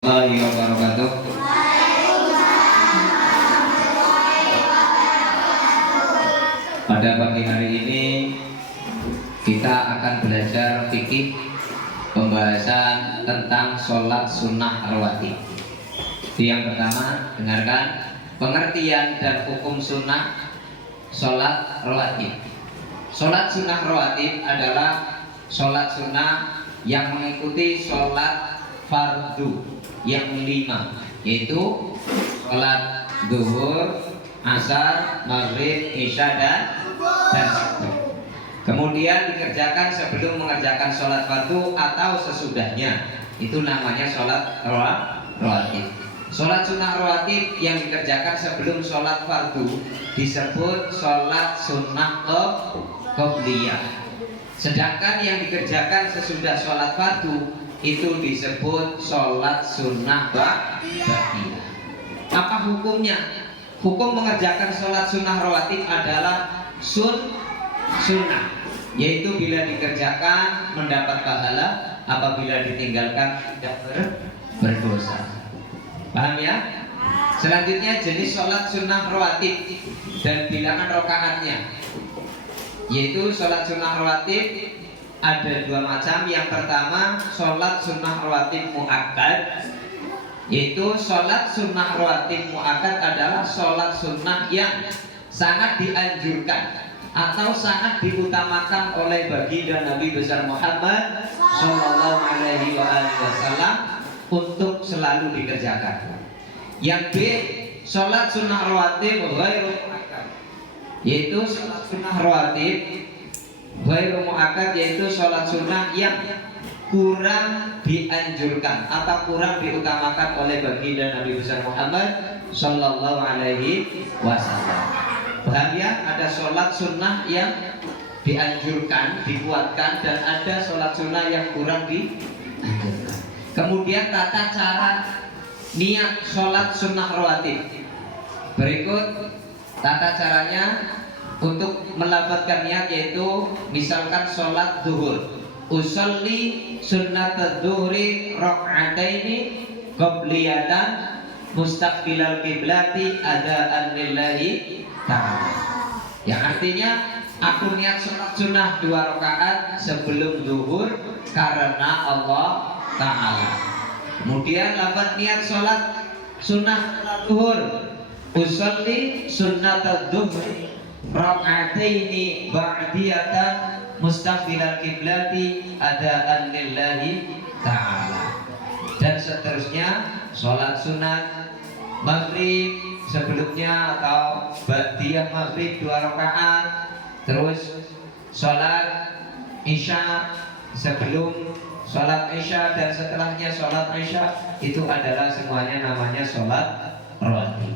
Warahmatullahi wabarakatuh. Pada pagi hari ini kita akan belajar fikih pembahasan tentang sholat sunnah rawatib. Yang pertama, dengarkan pengertian dan hukum sunnah sholat rawatib. Sholat sunnah rawatib adalah sholat sunnah yang mengikuti sholat fardu yang 5, yaitu sholat zuhur, asar, maghrib, isya dan subuh. Kemudian dikerjakan sebelum mengerjakan sholat fardu atau sesudahnya. Itu namanya sholat rawatib. Sholat sunnah rawatib yang dikerjakan sebelum sholat fardu disebut sholat sunnah qobliyah. Sedangkan yang dikerjakan sesudah sholat fardu itu disebut sholat sunnah ba'diyah. Apa hukumnya? Hukum mengerjakan sholat sunnah rawatib adalah sunnah, yaitu bila dikerjakan mendapat pahala, apabila ditinggalkan tidak berdosa. Paham ya? Selanjutnya jenis sholat sunnah rawatib dan bilangan rakaatnya, yaitu sholat sunnah rawatib ada 2 macam. Yang pertama, sholat sunnah rawatib muakkad, yaitu sholat sunnah rawatib muakkad adalah sholat sunnah yang sangat dianjurkan atau sangat diutamakan oleh baginda Nabi besar Muhammad Sallallahu Alaihi Wasallam untuk selalu dikerjakan. Yang B, sholat sunnah rawatib ghairu muakkad, yaitu sholat sunnah rawatib ghairu muakkad, yaitu sholat sunnah yang kurang dianjurkan atau kurang diutamakan oleh baginda Nabi besar Muhammad Sallallahu Alaihi Wasallam. Paham ya? Ada sholat sunnah yang dianjurkan, dikuatkan, dan ada sholat sunnah yang kurang dianjurkan. Kemudian tata cara niat sholat sunnah rawatib. Berikut tata caranya untuk melafadzkan niat, yaitu misalkan sholat zuhur, usolli sunnat zuhri rak'ataini qabliyatan mustaqbilal qiblati adaan lillahi ta'ala. Yang artinya aku niat sholat sunnah 2 rakaat sebelum zuhur karena Allah Ta'ala. Kemudian lafaz niat sholat sunnah zuhur, usolli sunnat zuhri rak'ataini ba'diyatan mustaqbilal qiblati adaan lillahi ta'ala. Dan seterusnya sholat sunat maghrib sebelumnya atau ba'diyah maghrib 2 rakaat, terus sholat isya sebelum sholat isya dan setelahnya sholat isya, itu adalah semuanya namanya sholat rawatib.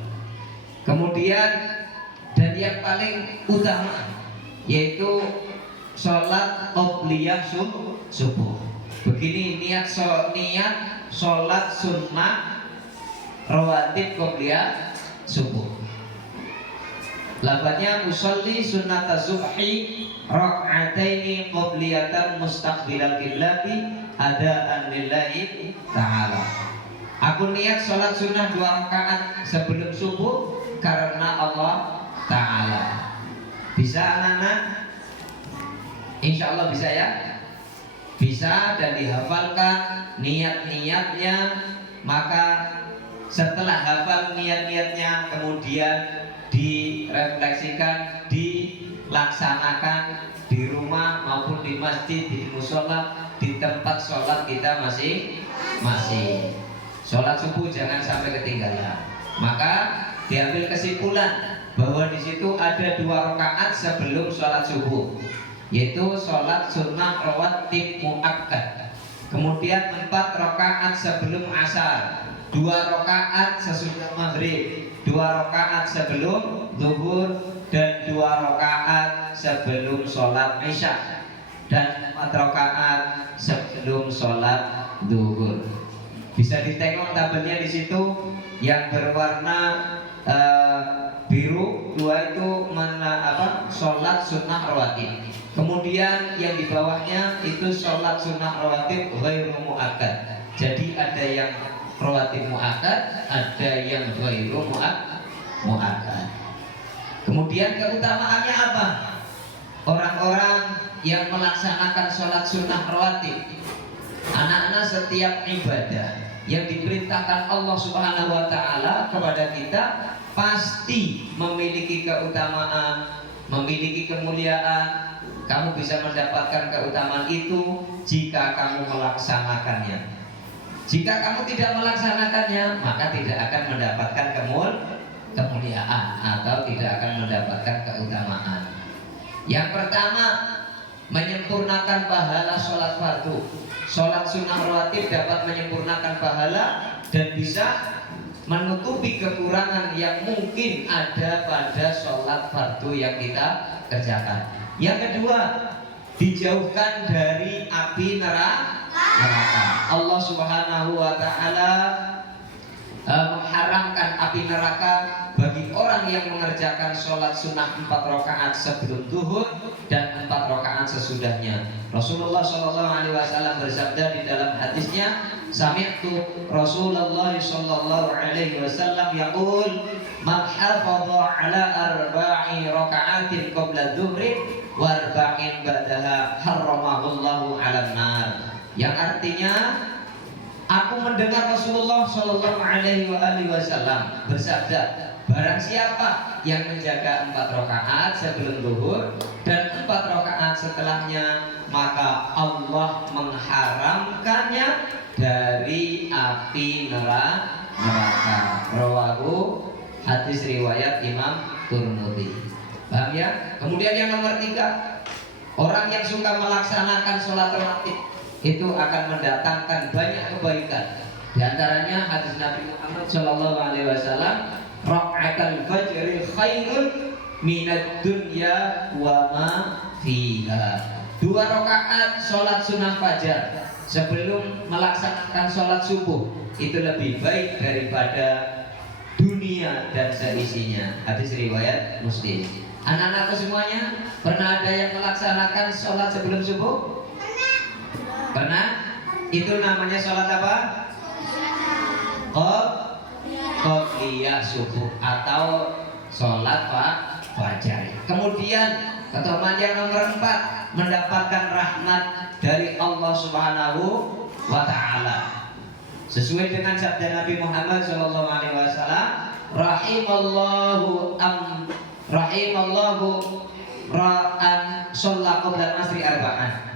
Kemudian dan yang paling utama yaitu sholat qobliyah subuh. Begini niat sholat sunnah rawatib qobliyah subuh. Lafadznya usolli sunnat subhi rak'ataini qobliyatan mustaqbilal qiblati adaan lillahi ta'ala. Aku niat sholat sunnah 2 rakaat sebelum subuh karena Allah Ta'ala. Bisa anak-anak? Insya Allah bisa ya? Bisa dan dihafalkan niat-niatnya. Maka setelah hafal niat-niatnya, kemudian direfleksikan, dilaksanakan di rumah maupun di masjid, di musola, di tempat sholat kita masing-masing. Sholat subuh jangan sampai ketinggalan. Maka diambil kesimpulan bahwa di situ ada 2 rakaat sebelum sholat subuh, yaitu sholat sunnah rawatib muakkad. Kemudian 4 rakaat sebelum asar, 2 rakaat sesudah maghrib, 2 rakaat sebelum zuhur, dan 2 rakaat sebelum sholat isya, dan 4 rakaat sebelum sholat zuhur. Bisa ditengok tabelnya di situ yang berwarna biru 2 itu sholat sunnah rawatib. Kemudian yang di bawahnya itu sholat sunnah rawatib ghairu muakkad. Jadi ada yang rawatib muakkad, ada yang ghairu muakkad. Kemudian keutamaannya apa? Orang-orang yang melaksanakan sholat sunnah rawatib, anak-anak, setiap ibadah yang diperintahkan Allah Subhanahu wa Ta'ala kepada kita pasti memiliki keutamaan, memiliki kemuliaan. Kamu bisa mendapatkan keutamaan itu jika kamu melaksanakannya. Jika kamu tidak melaksanakannya, maka tidak akan mendapatkan kemuliaan atau tidak akan mendapatkan keutamaan. Yang pertama, menyempurnakan pahala sholat fardu. Sholat sunnah rawatib dapat menyempurnakan pahala dan bisa menutupi kekurangan yang mungkin ada pada sholat fardu yang kita kerjakan. Yang kedua, dijauhkan dari api neraka. Allah Subhanahu wa Ta'ala mengharamkan api neraka bagi orang yang mengerjakan sholat sunnah 4 rakaat sebelum zuhur dan 4 rakaat sesudahnya. Rasulullah SAW bersabda di dalam hadisnya, sami'tu Rasulullah SAW yaqul, man hafadha ala arba'i raka'atin qabla dhuhri wa arba'in ba'daha harramahullahu 'alan nar. Yang artinya, aku mendengar Rasulullah Shallallahu Alaihi Wasallam bersabda, barang siapa yang menjaga 4 rakaat sebelum zuhur dan 4 rakaat setelahnya, maka Allah mengharamkannya dari api neraka. Rawahu, hadis riwayat Imam Tirmidzi. Paham ya? Kemudian yang nomor 3, orang yang suka melaksanakan sholat rawatib itu akan mendatangkan banyak kebaikan. Di antaranya hadis Nabi Muhammad Shallallahu Alaihi Wasallam, rakaatul fajri khairun minad dunya wa ma fiha. 2 rakaat sholat sunnah fajar sebelum melaksanakan sholat subuh itu lebih baik daripada dunia dan seisinya. Hadis riwayat Muslim. Anak-anakku semuanya, pernah ada yang melaksanakan sholat sebelum subuh? Pernah? Itu namanya sholat apa? Qobliyah subuh atau sholat fajar. Kemudian keutamaan yang nomor 4, mendapatkan rahmat dari Allah Subhanahu wa Ta'ala. Sesuai dengan sabda Nabi Muhammad SAW, rahimallahu ra'an sholat qabla asri arba'an.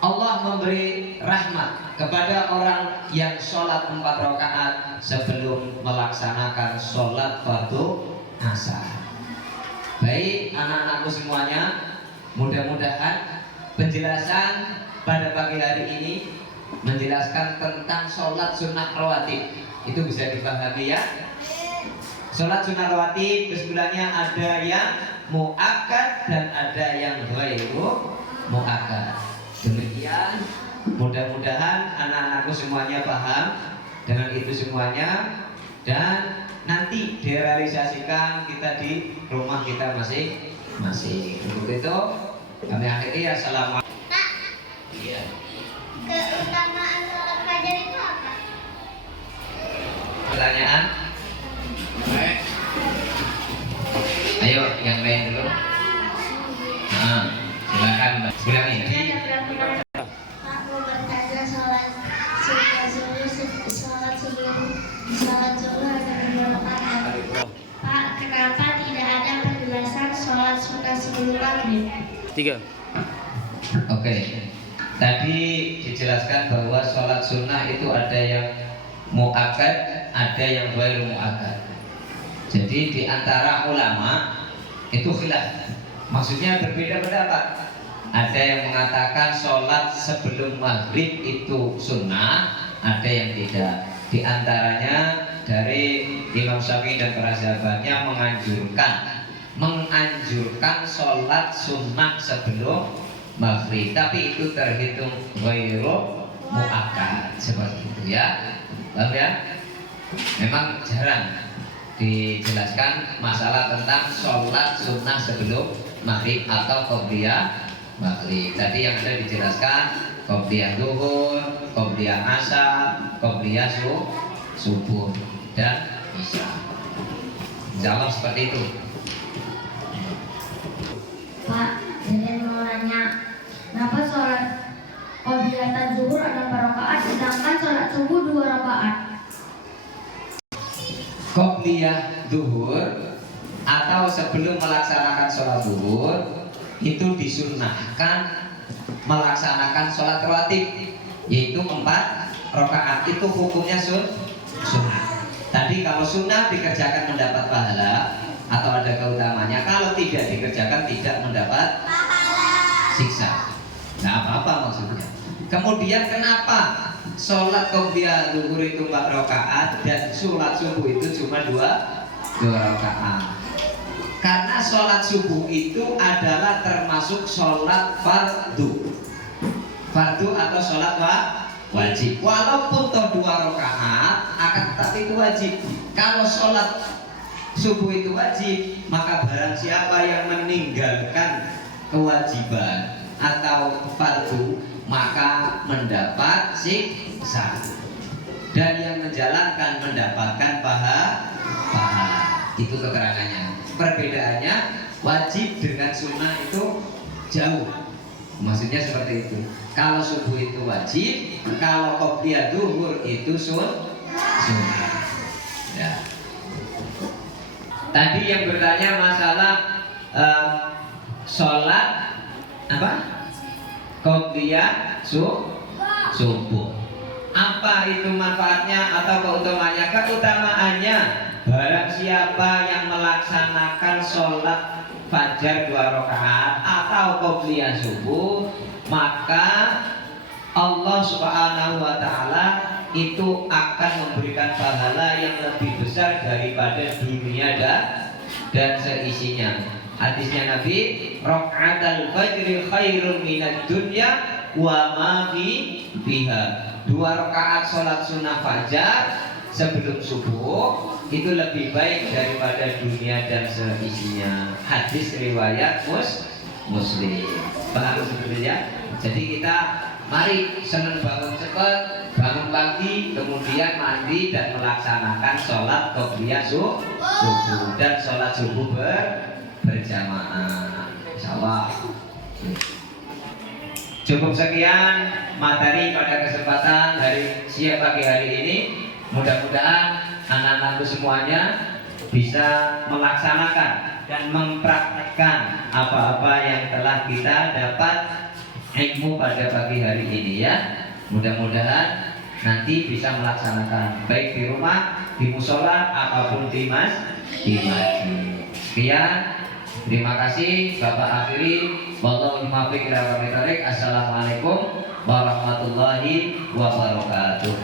Allah memberi rahmat kepada orang yang sholat 4 rakaat sebelum melaksanakan sholat fardu asar. Baik anak-anakku semuanya, mudah-mudahan penjelasan pada pagi hari ini menjelaskan tentang sholat sunnah rawatib itu bisa dipahami ya. Sholat sunnah rawatib kesimpulannya ada yang muakkad dan ada yang ghairu muakkad. Demikian, mudah-mudahan anak-anakku semuanya paham dengan itu semuanya, dan nanti direalisasikan kita di rumah kita masing-masing. Untuk itu kami akhiri. Assalamualaikum. Pak, Iya. keutamaan sholat fajar itu apa? Pertanyaan? Ayo yang lain dulu. Nah, silakan Mbak. Ulangi. Pak, mau bertanya sholat sebelum sholat zuhur ada 2 rakaat. Pak, kenapa tidak ada penjelasan sholat sunnah sebelum maghrib? 3. Oke. Tadi dijelaskan bahwa sholat sunnah itu ada yang muakkad, ada yang ghairu muakkad. Jadi di antara ulama itu khilaf. Maksudnya berbeda pendapat. Ada yang mengatakan sholat sebelum maghrib itu sunnah, ada yang tidak. Di antaranya dari Imam Syafi'i dan para sahabatnya menganjurkan sholat sunnah sebelum maghrib, tapi itu terhitung ghairu muakkad, seperti itu ya. Paham ya? Memang jarang dijelaskan masalah tentang sholat sunnah sebelum maghrib atau qobliyah maghrib. Tadi yang ada dijelaskan qobliyah zuhur, qobliyah asar, qobliyah subuh dan isya. Jawab seperti itu. Pak, jadi mau nanya, kenapa sholat qobliyatan zuhur ada 4 rakaat sedangkan sholat subuh 2 rakaat? Qobliyah zuhur atau sebelum melaksanakan sholat zuhur itu disunnahkan melaksanakan sholat rawatib, yaitu 4 rakaat. Itu hukumnya sunnah. Tadi kalau sunnah dikerjakan mendapat pahala atau ada keutamanya, kalau tidak dikerjakan tidak mendapat siksa. Nah, apa-apa maksudnya. Kemudian kenapa sholat qobliyah zuhur itu 4 rakaat dan sholat subuh itu cuma 2 rakaat? Karena sholat subuh itu adalah termasuk sholat fardu. Fardu atau sholat wajib. Walaupun toh 2 rakaat, akan tetapi itu wajib. Kalau sholat subuh itu wajib, maka barang siapa yang meninggalkan kewajiban atau fardu, maka mendapat siksa. Dan yang menjalankan mendapatkan pahala. Itu keterangannya. Perbedaannya wajib dengan sunnah itu jauh. Maksudnya seperti itu. Kalau subuh itu wajib, kalau qobliyah zuhur itu sunnah. Ya. Tadi yang bertanya masalah sholat apa? Qobliyah subuh. Apa itu manfaatnya atau keutamaannya? Keutamaannya, barang siapa yang melaksanakan sholat fajar 2 rakaat atau qobliyah subuh, maka Allah Subhanahu wa Ta'ala itu akan memberikan pahala yang lebih besar daripada dunia dan seisinya. Hadisnya Nabi, rakaatul fajri khairun minad dunya wa ma fiha. 2 rakaat sholat sunnah fajar sebelum subuh itu lebih baik daripada dunia dan seisinya. Hadis riwayat Muslim. Paham sebetulnya? Jadi kita mari senang bangun cepat, bangun pagi, kemudian mandi dan melaksanakan sholat qobliyah subuh dan sholat subuh berjamaah. Insyaallah. Cukup sekian materi pada kesempatan hari siang pagi hari ini. Mudah-mudahan anak-anakku semuanya bisa melaksanakan dan mempraktekkan apa-apa yang telah kita dapat ilmu pada pagi hari ini ya. Mudah-mudahan nanti bisa melaksanakan baik di rumah, di musola ataupun di masjid. Sekian. Terima kasih Bapak akhiri. Wallahu muwaffiq ila aqwamit thoriq. Assalamualaikum warahmatullahi wabarakatuh.